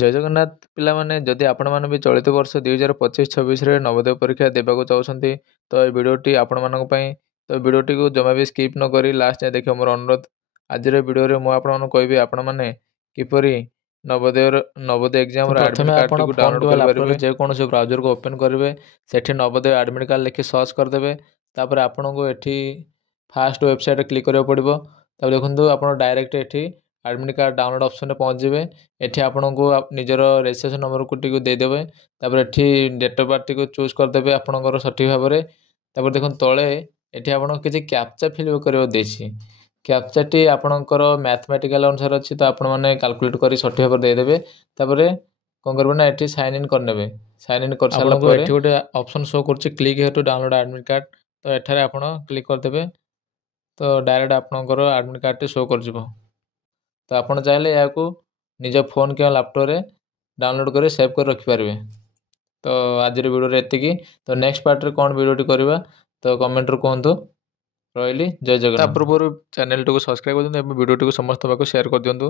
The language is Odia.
ଜୟ ଜଗନ୍ନାଥ ପିଲାମାନେ, ଯଦି ଆପଣମାନେ ବି ଚଳିତ ବର୍ଷ 2025-26ରେ ନବୋଦୟ ପରୀକ୍ଷା ଦେବାକୁ ଚାହୁଁଛନ୍ତି ତ ଏ ଭିଡ଼ିଓଟି ଆପଣମାନଙ୍କ ପାଇଁ। ତ ଭିଡ଼ିଓଟିକୁ ଜମା ବି ସ୍କିପ୍ ନ କରି ଲାଷ୍ଟ ଯାଏଁ ଦେଖିବ ମୋର ଅନୁରୋଧ। ଆଜିର ଭିଡ଼ିଓରେ ମୁଁ ଆପଣମାନଙ୍କୁ କହିବି ଆପଣମାନେ କିପରି ନବୋଦୟ ଏକ୍ଜାମର ଆଡ଼ମିଟ୍ କାର୍ଡ଼ଟିକୁ ଡାଉନଲୋଡ଼ କରିପାରିବେ। ଯେକୌଣସି ବ୍ରାଉଜରକୁ ଓପନ୍ କରିବେ, ସେଠି ନବୋଦୟ ଆଡ଼ମିଟ୍ କାର୍ଡ଼ ଲେଖି ସର୍ଚ୍ଚ କରିଦେବେ। ତାପରେ ଆପଣଙ୍କୁ ଏଠି ଫାଷ୍ଟ ୱେବସାଇଟ୍ରେ କ୍ଲିକ୍ କରିବାକୁ ପଡ଼ିବ। ତାପରେ ଦେଖନ୍ତୁ ଆପଣ ଡାଇରେକ୍ଟ ଏଠି ଆଡ଼ମିଟ୍ କାର୍ଡ଼ ଡାଉନଲୋଡ଼ ଅପସନ୍ରେ ପହଞ୍ଚିବେ। ଏଠି ଆପଣଙ୍କୁ ନିଜର ରେଜିଷ୍ଟ୍ରେସନ୍ ନମ୍ବରଟିକୁ ଦେଇଦେବେ। ତାପରେ ଏଠି ଡେଟ୍ ଅଫ୍ ବାର୍ଥଟିକୁ ଚୁଜ୍ କରିଦେବେ ଆପଣଙ୍କର ସଠିକ୍ ଭାବରେ। ତାପରେ ଦେଖନ୍ତୁ ତଳେ ଏଠି ଆପଣଙ୍କୁ କିଛି କ୍ୟାପଚା ଫିଲ୍ କରିବାକୁ ଦେଇଛି। କ୍ୟାପଚାଟି ଆପଣଙ୍କର ମ୍ୟାଥମେଟିକାଲ୍ ଅନୁସାରେ ଅଛି, ତ ଆପଣମାନେ କାଲକୁଲେଟ୍ କରି ସଠିକ୍ ଭାବରେ ଦେଇଦେବେ। ତାପରେ କ'ଣ କରିବେ ନା ଏଠି ସାଇନ୍ ଇନ୍ କରିନେବେ। ସାଇନ୍ ଇନ୍ କରିସାରିଲା ପରେ ଏଠି ଗୋଟେ ଅପସନ୍ ଶୋ କରୁଛି click here to download admit card. ତ ଏଠାରେ ଆପଣ କ୍ଲିକ୍ କରିଦେବେ, ତ ଡାଇରେକ୍ଟ ଆପଣଙ୍କର ଆଡ଼ମିଟ୍ କାର୍ଡ଼ଟି ଶୋ କରିଯିବ। ତ ଆପଣ ଚାହିଁଲେ ଏହାକୁ ନିଜ ଫୋନ୍ କିମ୍ବା ଲ୍ୟାପଟପ୍ରେ ଡାଉନଲୋଡ଼ କରି ସେଭ୍ କରି ରଖିପାରିବେ। ତ ଆଜିର ଭିଡ଼ିଓରେ ଏତିକି। ତ ନେକ୍ସଟ ପାର୍ଟରେ କ'ଣ ଭିଡ଼ିଓଟି କରିବା ତ କମେଣ୍ଟରେ କୁହନ୍ତୁ। ରହିଲି, ଜୟ ଜଗନ୍ନାଥ। ତା ପୂର୍ବରୁ ଚ୍ୟାନେଲଟିକୁ ସବସ୍କ୍ରାଇବ୍ କରିଦିଅନ୍ତୁ ଏବଂ ଭିଡ଼ିଓଟିକୁ ସମସ୍ତଙ୍କ ପାଖକୁ ସେୟାର କରିଦିଅନ୍ତୁ।